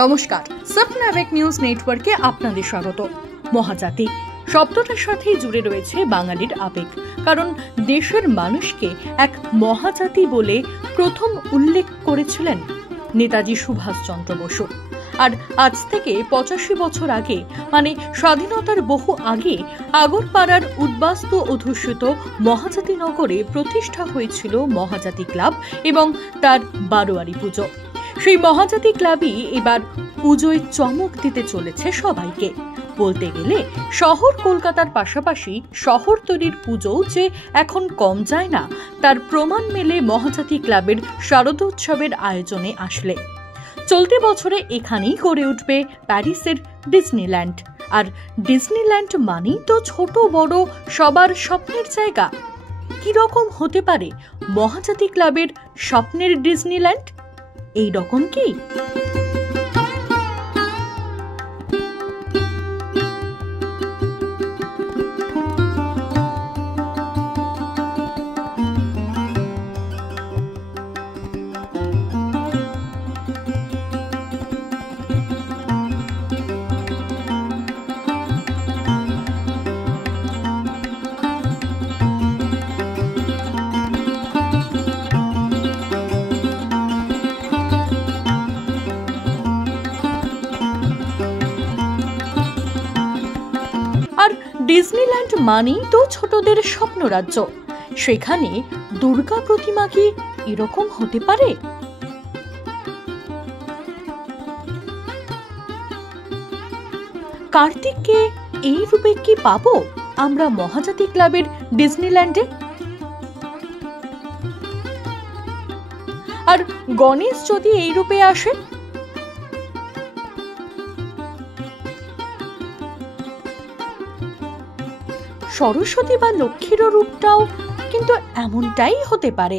নমস্কার, স্বপ্নবেক নিউজ নেটওয়ার্কে আপনাদের স্বাগত। মহাজাতি শব্দটার সাথেই জুড়ে রয়েছে বাঙালির আবেগ, কারণ দেশের মানুষকে এক মহাজাতি বলে প্রথম উল্লেখ করেছিলেন নেতাজি সুভাষচন্দ্র বসু। আর আজ থেকে 85 বছর আগে, মানে স্বাধীনতার বহু আগে, আগরপাড়ার উদ্বাস্তু অধ্যুষিত মহাজাতি নগরে প্রতিষ্ঠা হয়েছিল মহাজাতি ক্লাব এবং তার বারোয়ারি পুজো। সেই মহাজাতি ক্লাবই এবার পুজোয় চমক দিতে চলেছে সবাইকে। বলতে গেলে শহর কলকাতার পাশাপাশি শহরতলির পুজো যে এখন কম যায় না, তার প্রমাণ মেলে মহাজাতি ক্লাবের শারদোৎসবের আয়োজনে আসলে। চলতি বছরে এখানেই গড়ে উঠবে প্যারিসের ডিজনিল্যান্ড। আর ডিজনিল্যান্ড মানেই তো ছোট বড় সবার স্বপ্নের জায়গা। কি রকম হতে পারে মহাজাতি ক্লাবের স্বপ্নের ডিজনিল্যান্ড? এই রকম কি? আর ডিজনিল্যান্ড মানেই তো ছোটদের স্বপ্ন রাজ্য। সেখানে দুর্গা প্রতিমা কি এরকম হতে পারে? কার্তিককে এই রূপে কি পাবো আমরা মহাজাতি ক্লাবের ডিজনিল্যান্ডে? আর গণেশ যদি এই রূপে আসে? সরস্বতী বা লক্ষ্মীর রূপটাও কিন্তু এমনটাই হতে পারে।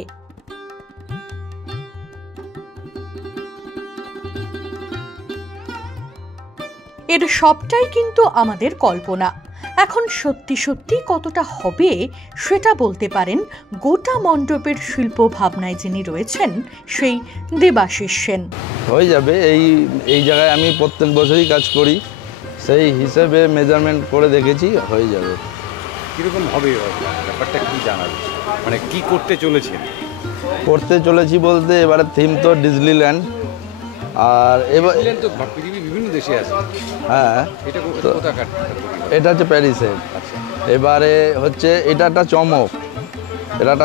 এর সবটাই কিন্তু আমাদের কল্পনা। এখন সত্যি সত্যি কতটা হবে সেটা বলতে পারেন গোটা মণ্ডপের শিল্প ভাবনায় যিনি রয়েছেন, সেই দেবাশিস সেন। হয়ে যাবে। এই জায়গায় আমি প্রত্যেক বছরই কাজ করি, সেই হিসেবে মেজারমেন্ট করে দেখেছি, হয়ে যাবে। কীরকম হবে ব্যাপারটা কি জানাবে, মানে কি করতে চলেছেন? করতে চলেছি বলতে এবারে থিম তো ডিজনিল্যান্ড। আর এবার তো পৃথিবীর বিভিন্ন দেশে আছে। হ্যাঁ, এটা হচ্ছে প্যারিসের। এবারে হচ্ছে এটা একটা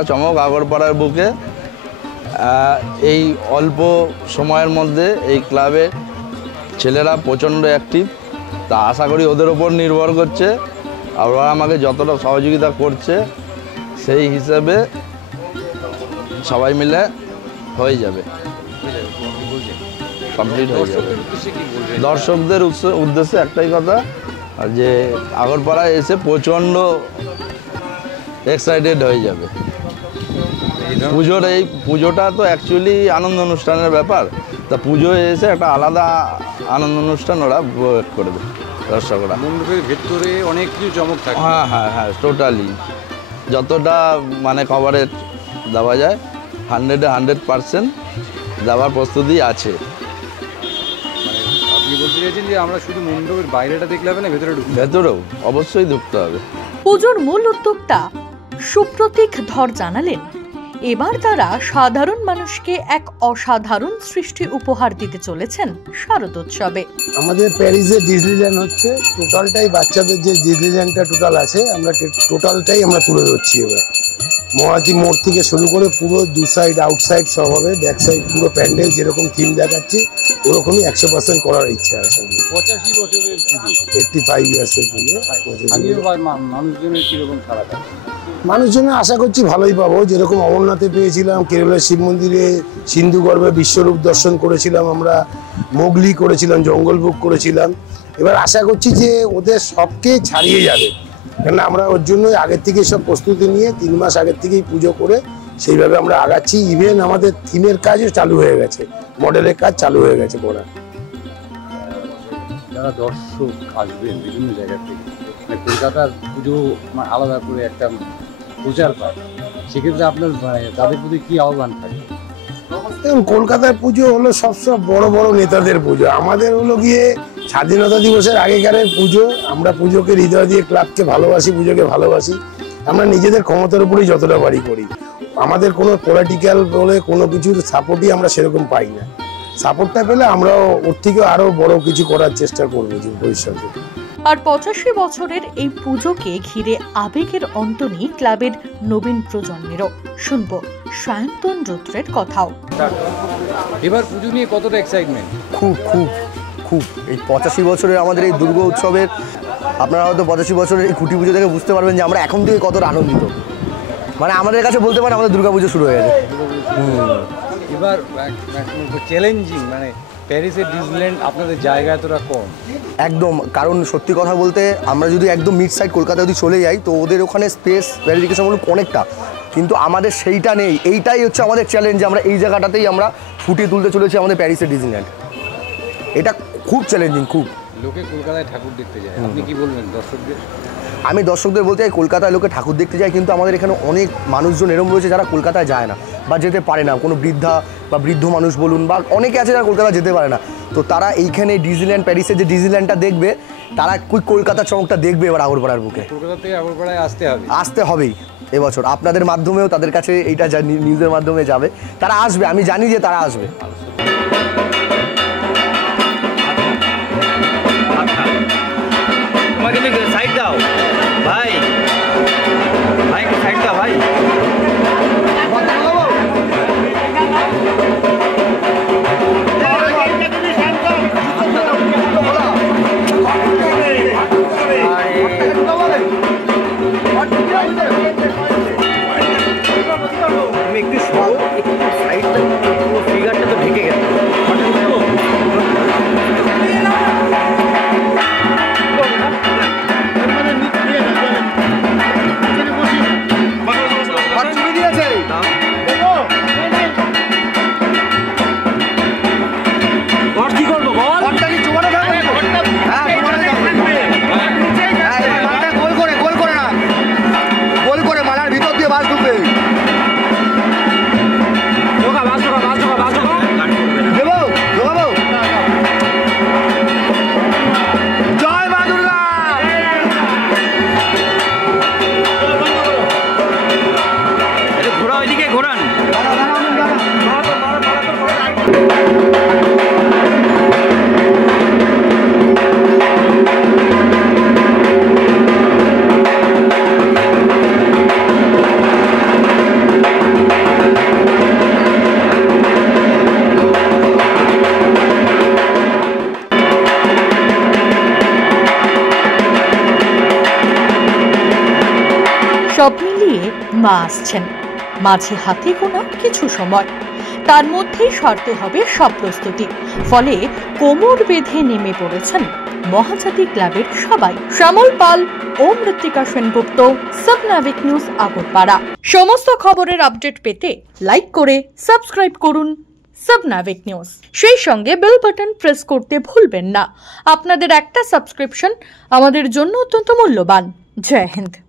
চমক আগরপাড়ার বুকে। এই অল্প সময়ের মধ্যে এই ক্লাবে ছেলেরা প্রচণ্ড অ্যাক্টিভ, তা আশা করি ওদের ওপর নির্ভর করছে। আর ওরা আমাকে যতটা সহযোগিতা করছে সেই হিসাবে সবাই মিলে হয়ে যাবে, কমপ্লিট হয়ে যাবে। দর্শকদের উদ্দেশ্যে একটাই কথা, যে আগরপাড়ায় এসে প্রচণ্ড এক্সাইটেড হয়ে যাবে। পুজোটা তো অ্যাকচুয়ালি আনন্দ অনুষ্ঠানের ব্যাপার, তা পুজোয় এসে একটা আলাদা আনন্দ অনুষ্ঠান ওরা করে দেবে দর্শকরা। মণ্ডপের ভেতরে অনেক কিছু চমক থাকে। হ্যাঁ, টোটালি যতটা মানে কভারেজ দেওয়া যায় 100% দেওয়ার প্রস্তুতি আছে। আপনি বলতে চাইছেন যে আমরা শুধু মণ্ডপের বাইরেটা দেখলে হবে না, ভেতরেও অবশ্যই ঢুকতে হবে। পুজোর মূল উদ্যোক্তা সুপ্রতীক ধর জানালেন, এবার তারা সাধারণ মানুষকে এক অসাধারণ সৃষ্টি উপহার দিতে চলেছেন শারদোৎসবে। আমাদের প্যারিসে ডিজনিল্যান্ড হচ্ছে, টোটালটাই বাচ্চাদের যে ডিজনিল্যান্ডটা টোটাল আছে, আমরা টোটালটাই আমরা তুলে ধরছি। এবার মহাজাতি মোড় থেকে শুরু করে পুরো দু সাইড আউটসাইড সব হবে, ব্যাক সাইড পুরো প্যান্ডেল যেরকম থিম দেখাচ্ছি ওরকমই 100% করার ইচ্ছা আছে। 85 বছরের পুজো, 85 ইয়ার্সের পুজো। মানুষজনের কিরকম সাড়া থাকে? মানুষজনের আশা করছি ভালোই পাবো। যেরকম অমরনাথে পেয়েছিলাম, কেরলের শিব মন্দিরে সিন্ধু গর্ভে বিশ্বরূপ দর্শন করেছিলাম, আমরা মোগলি করেছিলাম, জঙ্গল বুক করেছিলাম। এবার আশা করছি যে ওদের সবকে ছাড়িয়ে যাবে, কেননা আমরা ওর জন্য আগের থেকে সব প্রস্তুতি নিয়ে 3 মাস আগের থেকেই পুজো করে সেইভাবে আমরা আগাচ্ছি। ইভেন আমাদের থিমের কাজও চালু হয়ে গেছে, মডেলের কাজ চালু হয়ে গেছে করা। যারা দর্শক আসবেন বিভিন্ন জায়গা থেকে, কলকাতার পুজো আলাদা করে একটা প্রচার পায়, সেক্ষেত্রে আপনার তাদের প্রতি কি আহ্বান থাকে? দেখুন, কলকাতার পুজো হলো সব বড় বড় নেতাদের পুজো। আমাদের হলো গিয়ে স্বাধীনতা দিবসের আগেকারের পুজো। আমরা পুজোকে হৃদয় দিয়ে ক্লাবকে ভালোবাসি, পুজোকে ভালোবাসি। আমরা নিজেদের ক্ষমতার উপরেই যতটা বাড়ি করি। আমাদের কোনো পলিটিক্যাল বলে কোনো কিছুর সাপোর্টই আমরা সেরকম পাই না। সাপোর্টটা পেলে আমরাও ওর থেকেও আরো বড় কিছু করার চেষ্টা করবো ভবিষ্যতে। আর 85 বছরের এই পুজোকে ঘিরে আবেগের অন্ত নেই ক্লাবের নবীন প্রজন্মেরও। শুনবো সায়ন্তন রুদ্রের কথাও। এবার পুজো নিয়ে কতটা এক্সাইটমেন্ট? খুব খুব খুব এই 85 বছরের আমাদের এই দুর্গা উৎসবের, আপনারা হয়তো 85 বছরের এই খুঁটি পুজো থেকে বুঝতে পারবেন যে আমরা এখন থেকে কতটা আনন্দিত। মানে আমাদের কাছে বলতে পারেন আমাদের দুর্গা পুজো শুরু হয়ে গেছে। এবার চ্যালেঞ্জিং, মানে প্যারিসের ডিজনিল্যান্ড আপনাদের জায়গা এতটা কম একদম, কারণ সত্যি কথা বলতে আমরা যদি একদম মিড সাইড কলকাতা যদি চলে যাই তো ওদের ওখানে স্পেস ভ্যারিফিকেশন অনেকটা, কিন্তু আমাদের সেইটা নেই। এইটাই হচ্ছে আমাদের চ্যালেঞ্জ, যে আমরা এই জায়গাটাতেই আমরা ফুটিয়ে তুলতে চলেছি আমাদের প্যারিসের ডিজনিল্যান্ড। এটা খুব চ্যালেঞ্জিং, খুব। লোকে কলকাতায় ঠাকুর দেখতে যায়, আপনি কি বলবেন দর্শকদের? আমি দর্শকদের বলতে চাই, কলকাতায় লোকে ঠাকুর দেখতে যায়, কিন্তু আমাদের এখানে অনেক মানুষজন এরকম রয়েছে যারা কলকাতায় যায় না বা যেতে পারে না। কোনো বৃদ্ধা বা বৃদ্ধ মানুষ বলুন, বা অনেকে আছে যারা কলকাতা যেতে পারে না। তো তারা এইখানে ডিজনিল্যান্ড, প্যারিসের যে ডিজনিল্যান্ডটা দেখবে, তারা কলকাতার চমকটা দেখবে এবার আগরপাড়ার বুকে। কলকাতা থেকে আগরপাড়ায় আসতে হবেই এবছর। আপনাদের মাধ্যমেও তাদের কাছে এইটা নিউজের মাধ্যমে যাবে, তারা আসবে, আমি জানি যে তারা আসবে। সাইড দাও ভাই, ভাই সাইড দাও ভাই। তুমি একটু সরো, একটু সাইডটা, পুরো ফিগারটা তো ঢেকে গেছে। সব মিলিয়ে মা আসছেন, মাঝে হাতে গোনা কিছু সময়, তার মধ্যেই সারতে হবে সব প্রস্তুতি। ফলে কোমর বেঁধে নেমে পড়েছেন মহাজাতি ক্লাবের সবাই। শ্যামল পাল ও মৃত্তিকা সেনগুপ্ত, সাব নাবিক নিউজ, আগরপাড়া। সমস্ত খবরের আপডেট পেতে লাইক করে সাবস্ক্রাইব করুন সাব নাবিক নিউজ। সেই সঙ্গে বেল বাটন প্রেস করতে ভুলবেন না। আপনাদের একটা সাবস্ক্রিপশন আমাদের জন্য অত্যন্ত মূল্যবান। জয় হিন্দ।